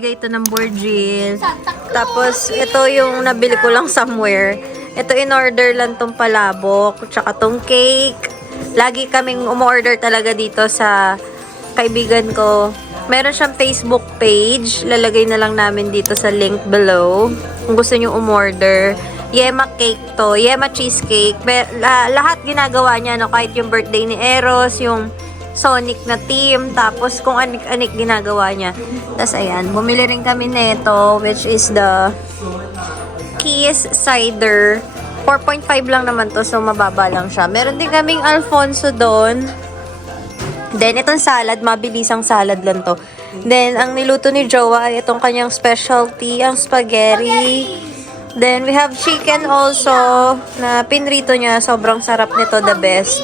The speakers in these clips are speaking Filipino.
bigay ito ng Borgil. Tapos, ito yung nabili ko lang somewhere. Ito, in-order lang tong palabok. Tsaka tong cake. Lagi kaming umorder talaga dito sa kaibigan ko. Meron siyang Facebook page. Lalagay na lang namin dito sa link below. Kung gusto nyo umorder. Yema cake to. Yema cheesecake. Lahat ginagawa niya, no? Kahit yung birthday ni Eros, yung Sonic na team. Tapos kung anik-anik ginagawa niya. Tapos ayan, bumili rin kami nito, which is the Kiss Cider. 4.5 lang naman to, so mababa lang siya. Meron din kaming Alfonso doon. Then, itong salad, mabilisang salad lang to. Then, ang niluto ni Jowa ay itong kanyang specialty, ang spaghetti. Then, we have chicken also, na pinrito niya. Sobrang sarap nito, the best.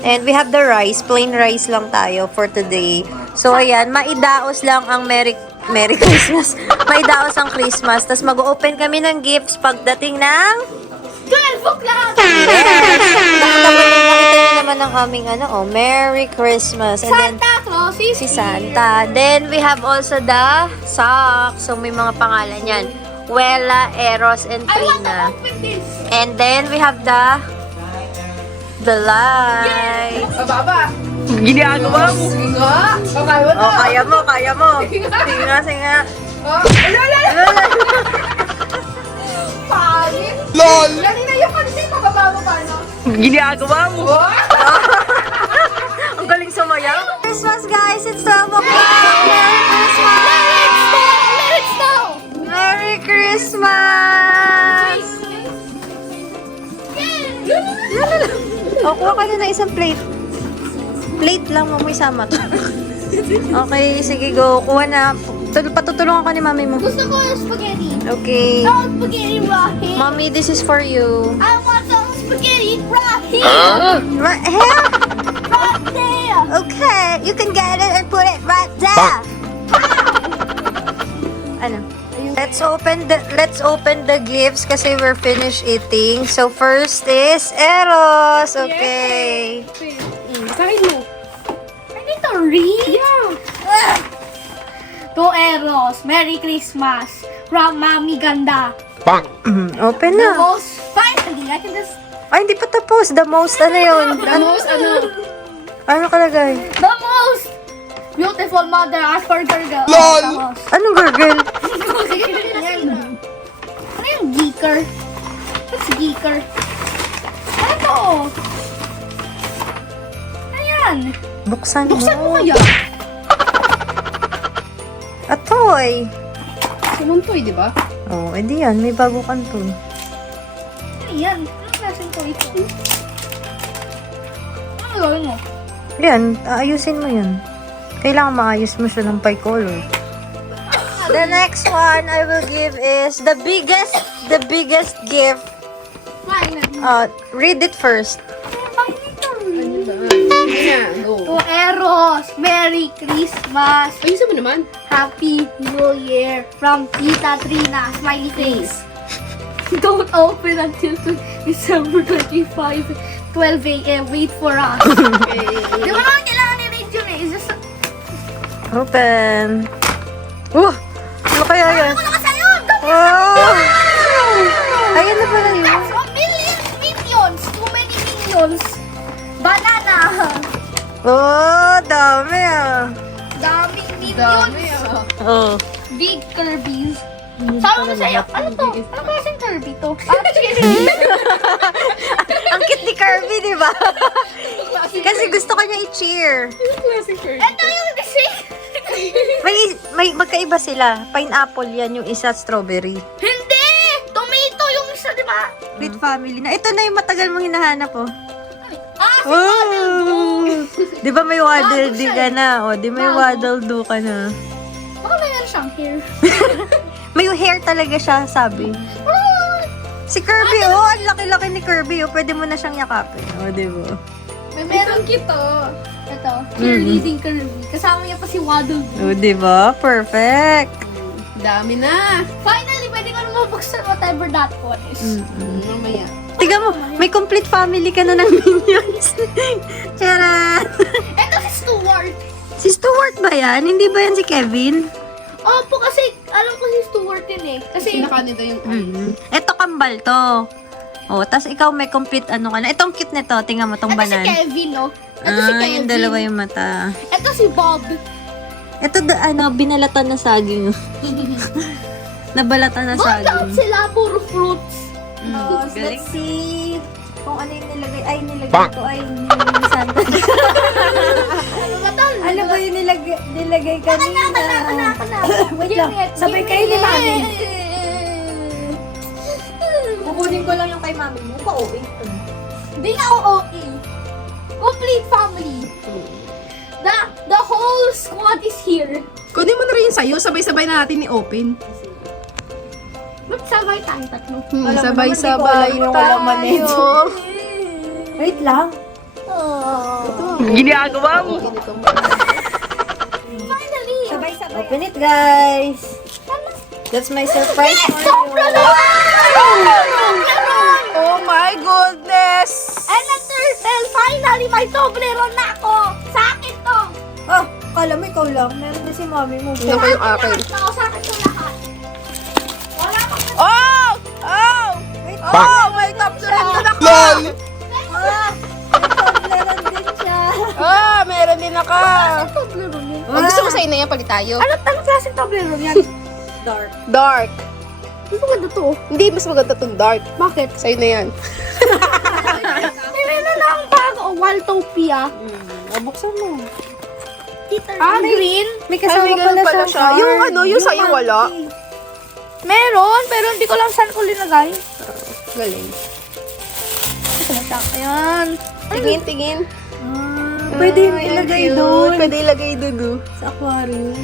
And we have the rice, plain rice lang tayo for today. So, ayan, maidaos lang ang Merry Christmas. Maidaos ang Christmas. Tapos, mag-open kami ng gifts pagdating ng 12 o'clock! yes! Nakita niyo naman ang aming Merry Christmas. And then, Santa Claus is si Santa. Then, we have also the socks. So, may mga pangalan yan. Wella, Eros, and I want to Trina. open this! And then, we have the light. Baba! Ginagawa mo. Sige nga! Okay, wala! Oh, kaya mo, kaya mo. Sige nga, sige nga. Oh, pangit! LOL! Kanina yung kanina yung mababa paano? Ginagawa mo. Oh! Ang galing sumayaw. Christmas, guys. It's 12 o'clock. Merry Christmas. Let it snow! Merry Christmas. O, kuha ka na ng isang plate. Plate lang, mo isama to. Okay, sige, go. Kuha na. Patutulungan ka ni mami mo. Gusto ko yung spaghetti. Okay. I want spaghetti right here. Mommy, this is for you. I want some spaghetti right here. Right here? Right there. Okay, you can get it and put it right there. Ano? Let's open the gifts kasi we're finished eating. So first is Eros. Okay. Basahin mo. I need to read? Yeah. To Eros, Merry Christmas from Mami Ganda. Open The na. most, finally, I can just, Ay, hindi pa tapos. The most, ano yun? Ano kalagay? the most beautiful mother Asperger girl. LOL! Anong gargle? Ano yung geeker? What's geeker? Ano to? Ayan. Buksan Buksan mo mo. kaya? A toy. Sunod to di ba? Oh, edi yan. May bago kanton. Ayan. Anong klaseng to ito? Ano gawin mo? Yan, aayusin mo yan. Kailangan maayos mo siya ng color. The next one I will give is the biggest gift. Finally. Read it first. To Eros, Merry Christmas. Ayusin mo naman. Happy New Year from Tita Trina, smiley face. Don't open until December 25, 12 a.m. Wait for us. Di ba naman kailangan ni-read yun eh? It's just, Open. Ano kaya yan? ano ka sa'yo? Oh! Ayan na pala yun. That's a million minions. Too many minions. Banana. Oh, dami ah. Daming minions. Oh. Big Kirby's. Sabi mo sa'yo, ano to? Ano klaseng Kirby to? Sige. Ang cute ni Kirby, di ba? Kasi gusto ko niya i-cheer. Ito yung shake. May magkaiba sila. Pineapple yan, yung isa strawberry. Hindi! Tomato yung isa, di ba? With family na. Ito na yung matagal mong hinahanap, oh. Si Oh! Di ba may waddle di ka na? O, di may waddle do ka na. Baka meron siyang hair. May hair talaga siya, sabi. Si Kirby, oh, ang laki-laki ni Kirby, oh. Pwede mo na siyang yakapin. O, di ba? May meron kito. Ito, cheerleading Kirby. Kasama niya pa si Waddle. O, di ba? Perfect. Dami na. Finally, pwede ko na mabuksan whatever that one is. Mamaya. Tiga mo, may complete family ka na ng minions. Charan! Ito si Stuart. Si Stuart ba yan? Hindi ba yan si Kevin? Opo, kasi alam ko si Stuart yun eh. Kasi, Naka-nito yung Ito kambal to. Oh, tas ikaw may complete ano ka na. Itong cute nito, tingnan mo tong ito si banan. Kevin, no? Ito si Kevin. Yung dalawa yung mata. Ito si Bob. Ito binalatan na saging. Nabalatan na Lahat saging. sila, puro fruits. Let's see kung ano yung nilagay. Ay, nilagay ko. Ay, nilagay ni Santa. Ano ba to? Ano ba yung nilagay kanina? Wait lang. Sabay kayo ni Mami. Kukunin ko lang yung kay Mami mo. Pa-OA ito. Hindi nga OOA. Complete family. The whole squad is here. Kunin mo na rin yung sa'yo. Sabay-sabay na natin i-open. Magsabay tayo tatlo. Sabay-sabay yung kalaman nito. tayo. Wait lang. Ginagawa mo. Finally. Sabay-sabay. Open it, guys. That's my surprise for you. Oh my goodness! And a turtle. Finally, may Toblerone na ako. Sa akin to. Ah, kala mo ikaw lang. Meron na si Mami mo. Ito pa yung akin. Ako sa akin to lahat. Wala pa. Oh! Oh! Wait, Oh! May capture ito na ko! ah, may Toblerone din siya. Ah! Meron din ako! Toblerone yan. Oh, gusto mo sa ina yan pag tayo? Anong klaseng Toblerone yan? Dark. Dark. Hindi maganda to. Hindi, mas maganda itong dark. Bakit? Sa'yo na yan. Meron na ang bago. Waltopia. Buksan mo. Green? May kasama Ay, may ganun pala pala siyang siya. card. Yung ano, yung sa'yo wala. Meron, pero hindi ko lang saan ko linagay. Galing. Ayan. Tingin, tingin. Pwede yung Ay, ilagay ang cute. doon. Pwede ilagay doon. Oh. Sa aquarium.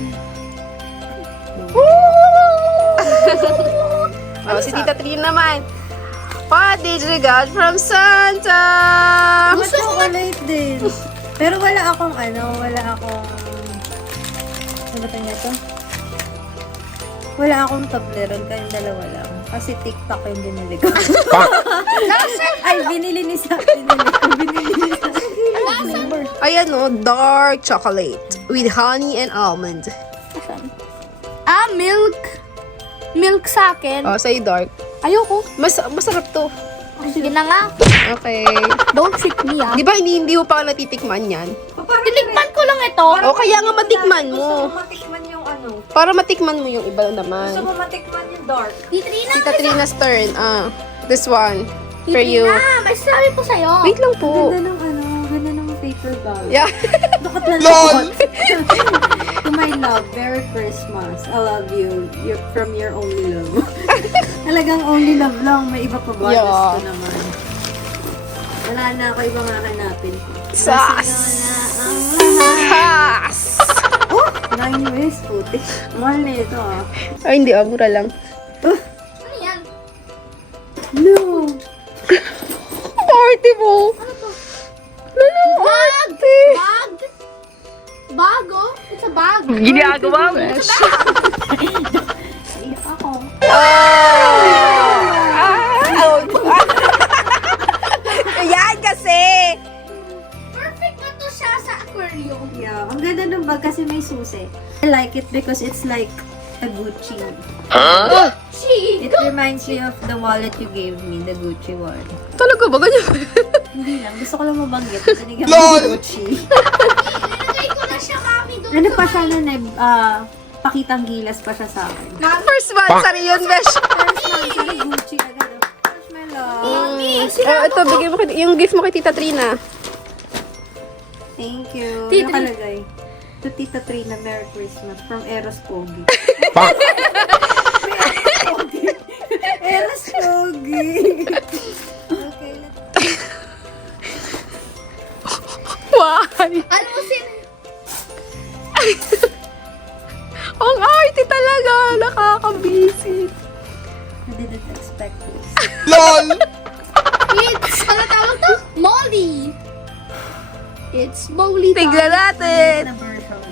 Oh, si Tita Trina naman. Package regard from Santa! Gusto ko chocolate din. Pero wala akong ano ba to? Wala akong Toblerone, kayong dalawa lang. Kasi TikTok yung binili ko. Ay, binili ni Sa. Ayan o, dark chocolate with honey and almond. Milk. Milk sa akin. Oh, sa'yo dark. Ayoko. Masarap to. Sige na nga. Okay. Don't trick me, ah. Di ba hindi mo pa natitikman yan? Tinikman ko lang ito. O kaya nga matikman Gusto mo. mo matikman yung ano? Para matikman mo yung iba Gusto naman. mo matikman yung dark? Tita Trina's turn. This one. For you. May sabi po sa'yo. Wait lang po. Ganda ng paper bag. Yeah. Bakit lalakot? To my love, Merry Christmas. I love you. You're from your only love. Talagang only love lang. May iba pa ba? Yeah. Gusto naman. Wala na ako ibang hahanapin. Sas! Sas! Oh! 9 ways, puti. Mahal na ito ah. Ay, hindi. Mura lang. Ano yan? No! Party mo! Bag! Bag! Bag, oh. It's a bag. Ginagawa mo. Iyak ako. Ayan kasi! Perfect na to siya sa aquarium. Yeah, ang ganda ng bag kasi may susi. I like it because it's like a Gucci. She. It reminds me of the wallet you gave me, the Gucci one. Talaga ba? Ganyan? Hindi lang, gusto ko lang mabanggit. Tinigyan mo ng Gucci. Nilagay ko na siya, mami, doon. Ano pa siya nun eh, pakitang gilas pa siya sa akin. First one, sorry yun, Besh. Sorry, Gucci agad. Marshmallow. Ito, bigyan mo yung gift mo kay Tita Trina. Thank you. Tita Ano nakalagay? To Tita Trina, Merry Christmas from Eros Pogi. Eros Pogi. Okay, Why? Ano mo Ang arte talaga. Nakaka-busy. I didn't expect this. It's, ano tawag to? Molly. It's Molly. Tignan natin. Na version.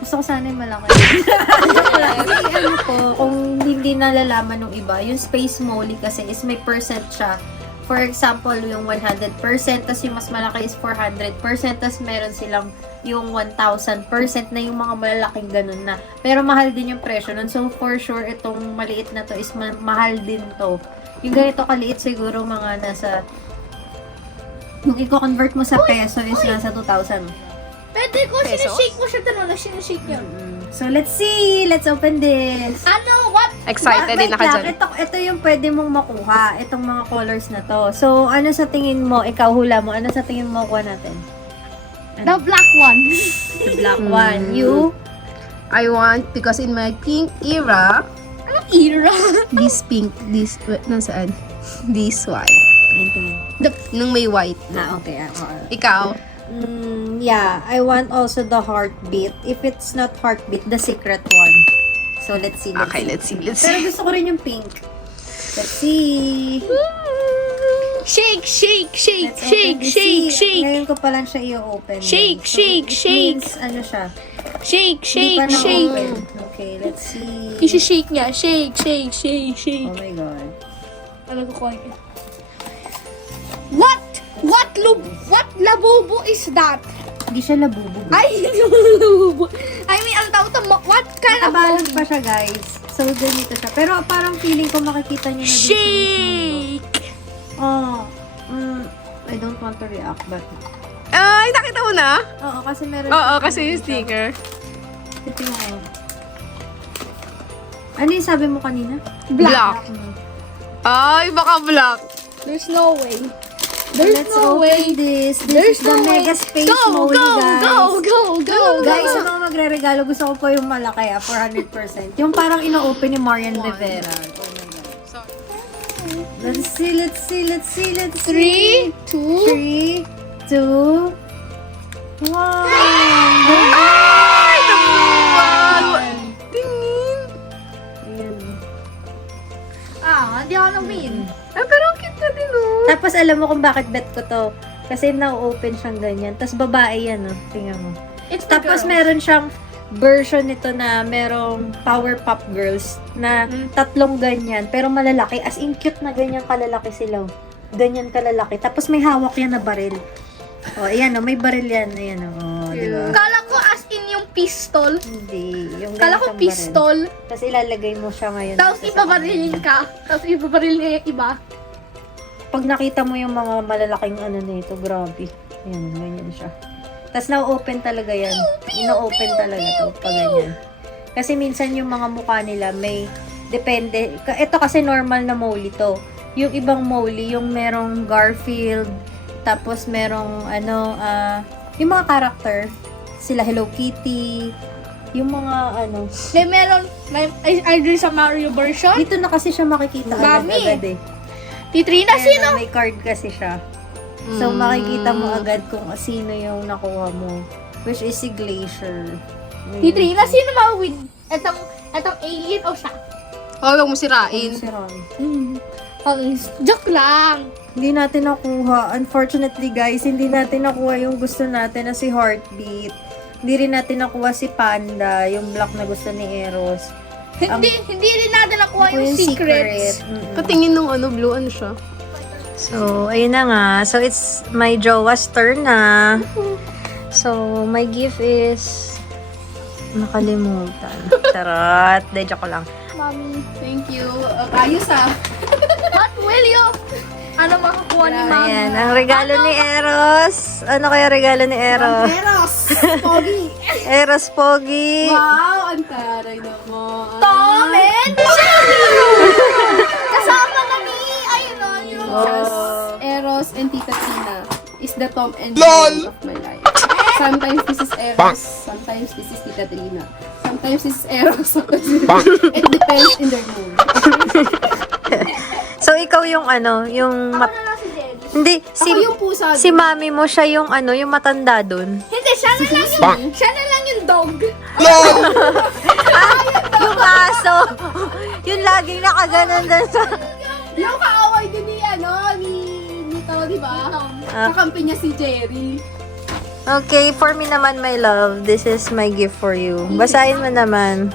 Gusto ko sana yung malaki. Kasi ano po, kung hindi nalalaman ng iba, yung Space Molly kasi is may percent siya. For example, yung 100%, tas yung mas malaki is 400%, tas meron silang yung 1,000% na yung mga malalaking ganun na. Pero mahal din yung presyo nun. So, for sure, itong maliit na to is mahal din to. Yung ganito kaliit siguro mga nasa, kung i-convert mo sa peso is nasa 2,000. Pwede ko, Pesos? sinashake mo siya tanong na sinashake niya. So, let's see. Let's open this. Ano? What? Excited din ako dyan. Ito yung pwede mong makuha. Itong mga colors na to. So, ano sa tingin mo? Ikaw, hula mo. Ano sa tingin mo makuha natin? The black one. The black one. You? I want, because in my pink era, Anong era? this pink, this, nasaan? This white. Tingin. Nung may white. Okay. Ikaw? Yeah, I want also the heartbeat. If it's not heartbeat, the secret one. So, let's see. Okay, let's see. Pero gusto ko rin yung pink. Let's see. Shake, shake, shake, Let's shake, open this. shake, shake. Ngayon ko pa lang siya i-open. Shake, shake, it shake. means, ano siya? Shake, Hindi pa shake, shake. na-open. Okay, let's see. Isi-shake niya. Shake, shake, shake, Oh shake. my God. Ano ko niya? What labubo is that? Hindi siya labubo. Ay, hindi mo labubo. I mean, ang tawag to, what kind of Nakabalot pa siya, guys. So, ganito siya. Pero parang feeling ko makikita niyo na dun sa mismo. shake? Oh. I don't want to react, but... Ay, nakita mo na? Oo, kasi meron... Oo, kasi yung sticker. Ito mo. Ano yung sabi mo kanina? Black. Ay, baka black. There's no way. There's Let's no open way. this. This There's is the no way. Mega Space Go, Molly, go, guys. go. Guys, sa mga magre-regalo, gusto ko po yung malaki, 400%. Yung parang ino-open yung Marian Rivera. Oh my God. Sorry. Let's see. 3, 2, 3, 2, 1. Ay, nabuwag! Tingin. Ayan. hindi ako na-win. Ay, pero ang cute na din, oh. Tapos alam mo kung bakit bet ko to. Kasi na-open siyang ganyan. Tapos babae yan, oh. Tingnan mo. It's the Tapos girl. meron siyang version nito na merong Powerpuff Girls na tatlong ganyan. Pero malalaki. As in cute na ganyan kalalaki sila. Oh. Ganyan kalalaki. Tapos may hawak yan na baril. Oh, ayan oh. May baril yan. Ayan oh. Di ba? Kala ko as in yung pistol. Hindi. Yung Kala ko ganitong pistol. baril. Tapos ilalagay mo siya ngayon. Tapos dito sa ipabarilin ka. Tapos ipabaril niya yung iba. pag nakita mo yung mga malalaking ano nito, grabe. Ayan, ganyan siya. Tapos na-open talaga yan. Ino-open talaga to pag ganyan. Kasi minsan yung mga mukha nila may depende. Ito kasi normal na Molly to. Yung ibang Molly, yung merong Garfield, tapos merong ano, yung mga character, sila Hello Kitty, yung mga ano. I do sa Mario version. Dito na kasi siya makikita Mami. agad eh. Titrina, Ayan, sino? may card kasi siya. So, makikita mo agad kung sino yung nakuha mo. Which is si Glacier. Titrina, sino ma-win? Etong alien o siya? Oh, huwag mo sirain. Si Ron. Okay, joke lang. Hindi natin nakuha. Unfortunately, guys, hindi natin nakuha yung gusto natin na si Heartbeat. Hindi rin natin nakuha si Panda, yung black na gusto ni Eros. Hindi rin natin nakuha yung secrets. Katingin nung ano, blue, ano siya? So, ayun na nga. So, it's my jowa's turn na. So, my gift is nakalimutan. Tarot. De, joke lang. Mami. Thank you. Ayos ah. What will you? Ano makakuha ni Mami? Ayan, ang regalo ni Eros. Ano kaya regalo ni Eros? Eros! Pogi! Eros Pogi. Wow! Ang taray naman. Tom and Jerry! Kasama na ni Iron yung Oh. Eros and Tita Tina is the Tom and Jerry of my life. Sometimes this is Eros, sometimes this is Tita Trina. Sometimes this is Eros, sometimes it depends in their mood. So, ikaw yung ano, yung... Ako na lang si Jerry. Hindi, si, Ako yung pusa. si mami mo siya yung ano, yung matanda dun. Hindi, siya na lang yung dog. Yung aso. Yung laging nakaganon dun sa... Yung kaaway din ni Nito, di ba? Kakampi niya si Jerry. Okay, for me naman, my love, this is my gift for you. Basahin mo naman.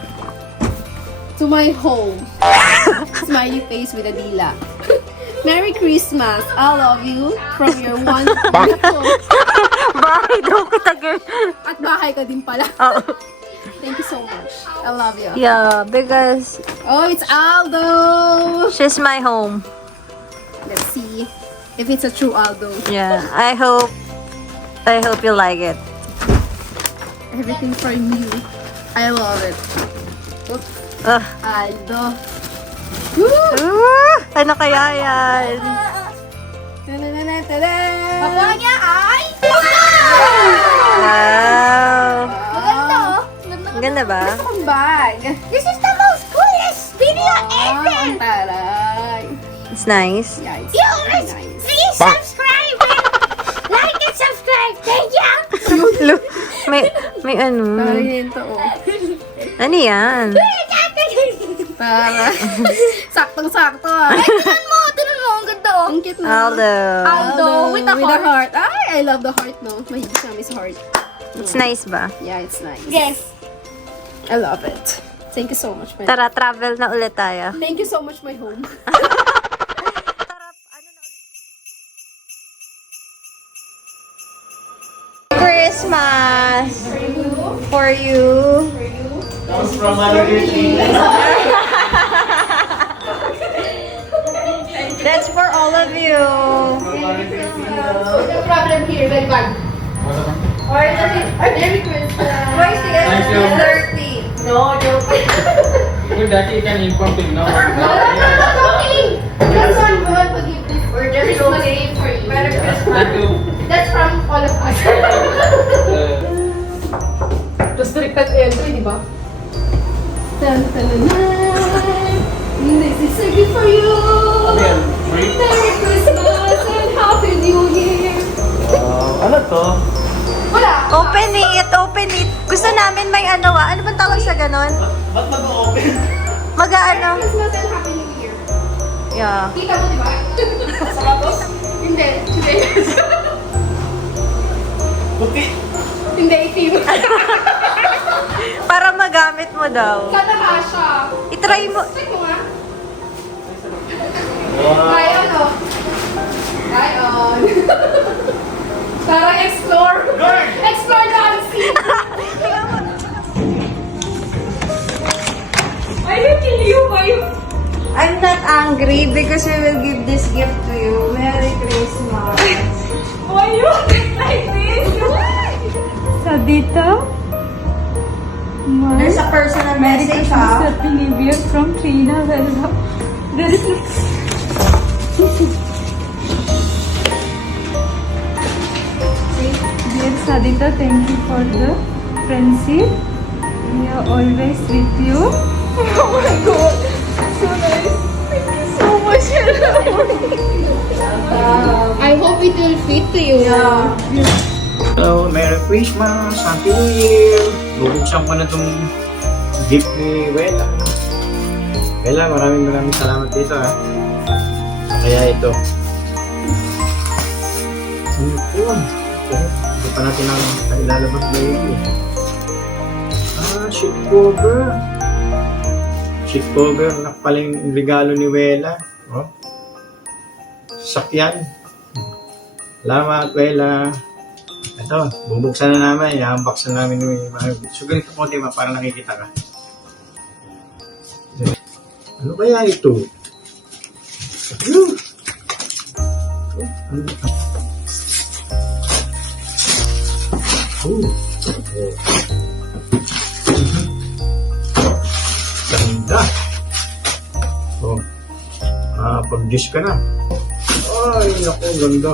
To my home. Smiley face with a dila. Merry Christmas. I love you from your one beautiful bahay daw kita, girl. At bahay ka din pala. Oh. Thank you so much. I love you. Yeah, because Oh, it's Aldo. she's my home. Let's see if it's a true Aldo. Yeah, I hope you like it. Everything from you. I love it. Oops. Aldo. Woo! Ano kaya yan? Ta-da-da-da-da-da. Pagawa niya ay... Wow. Maganda oh. Ang ganda ba? Ang bag. This is the most coolest video ever! Ang taray. It's nice. Yeah, it's You very guys, nice. please subscribe and like and subscribe. Thank you! Look, may ano. Taray nito, oh. Ano yan? Para. Saktong-sakto, ah. Tinan mo, ang ganda oh. Ang cute na. Aldo. Aldo with a heart. Ay, I love the heart, no? Mahilig namin sa heart. It's nice ba? Yeah, it's nice. Yes. I love it. Thank you so much, my Tara, travel na ulit tayo. Thank you so much, my home. Christmas for you. Comes from Mother Earth. That's for all of you. No problem here, very bad. Or Merry Christmas. Where's the Thank you. 30? No, joke. Even that you can inform him now. Joking! That's one God forgiveness or just Christmas gift for you. Merry Thank Christmas. you. That's from all of us. Restricted entry, di ba? This is a gift for you. Again, free. Merry Christmas and Happy New Year. Ano to? Wala. Open it, open it. Gusto namin may ano Ano bang tawag sa ganon? Ba't mag-open? Mag-ano? Christmas and Happy New Year. Yeah. Kita mo, di ba? Sapatos? Hindi. Hindi. Puti. Hindi, itim. Para magamit mo daw. Sana kasha. I-try mo. Check mo nga. Wow. Try on, oh. Try on. Parang explore. Guard! Explore the unseen. I will kill you, kayo. I'm not angry because we will give this gift to you. Merry Christmas. Why you like this? So dito, There's a personal message, ha? Happy New Year from Trina. Welcome. There is Dear Sadita, thank you for the friendship. We are always with you. Oh my God, so nice. Thank you so much. I hope it will fit to you. Hello, Merry Christmas, Happy New Year! Bubuksan ko na itong gift ni Wela. Wela, maraming salamat dito ha. Kaya ito. Ano po? Hindi pa natin ang ilalabas na yun. Sheet cover. Sheet cover na pala yung regalo ni Wela. Oh. Sakyan. Salamat, Wela. Ito, bubuksan na namin, i-unbox na namin yung so ganito po, diba, para nakikita ka. Ano kaya ito? Ano? Ganda. Oh. Pag-juice ka na. Ay, naku, ganda.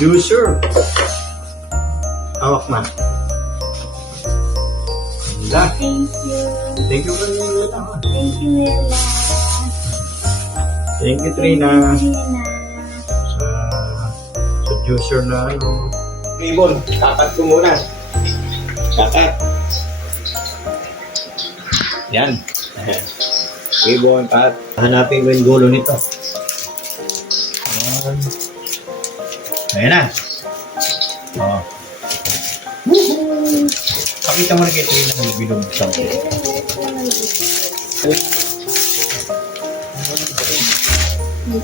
Juicer. Hawak na. Ganda. Thank you. Thank you very much. Thank you, Ella. Thank you, Trina. Trina. Sa juicer na ano. Ribbon, tatat ko muna. Tatat. Yan. Ribbon, tat. Hanapin ko yung gulo nito. Yan. Ayan na. Oh. Woohoo! Pakita mo na kay Trina kung binubuksan ko. Ayun.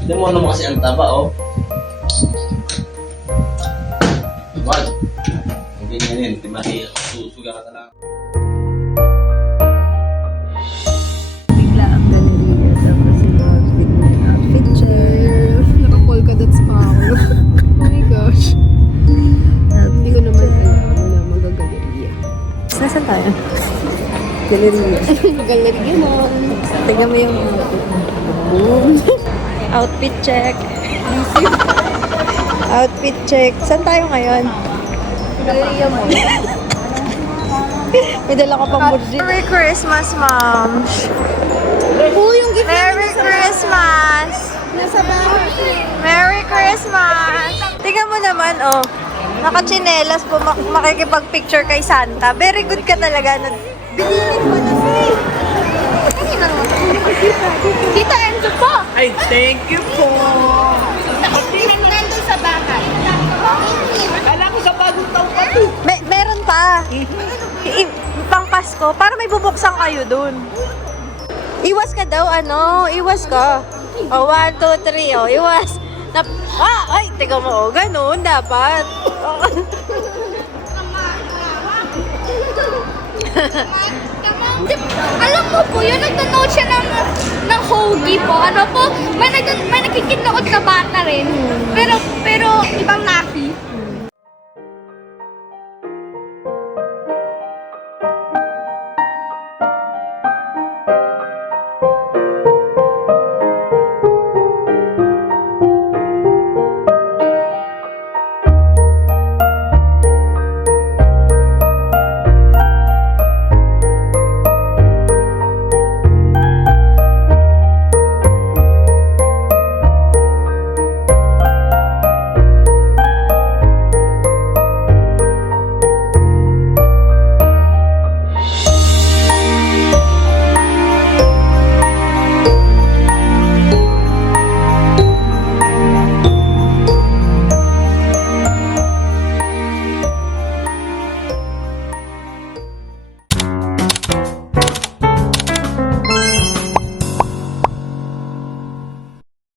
Hindi mo naman kasi ang taba, oh. Wag. Hindi nga yun. Di susuga ka talaga. Bigla ang galing tapos yung outfit check. Naka-polka dots pa ako. Oh my gosh. Hindi ko naman alam na magagaleria. Nasaan tayo? Galleria. Galeria mo. Tingnan mo yung outfit check. Outfit check. Saan tayo ngayon? Galeria mo. May dala ka pang burji. Merry Christmas, Mom! yung gift Merry Christmas! nasa bahay. Merry Christmas! Tingnan mo naman, oh. Nakachinelas po, makikipag-picture kay Santa. Very good ka talaga. Bilinin mo na, Faye. Tita Enzo po. Ay, thank you po! Nandun sa bahay. Kala ko sa bagong taon pa to. Meron pa. Pang Pasko, para may bubuksan kayo dun. Iwas ka daw, ano? Iwas ka. Oh, 1, 2, 3, oh, iwas. Ay, teka mo, oh, ganun, dapat. Alam mo po, yun nagtanood siya ng hoagie po. Ano po, may nakikinood na bata rin. Pero ibang naki.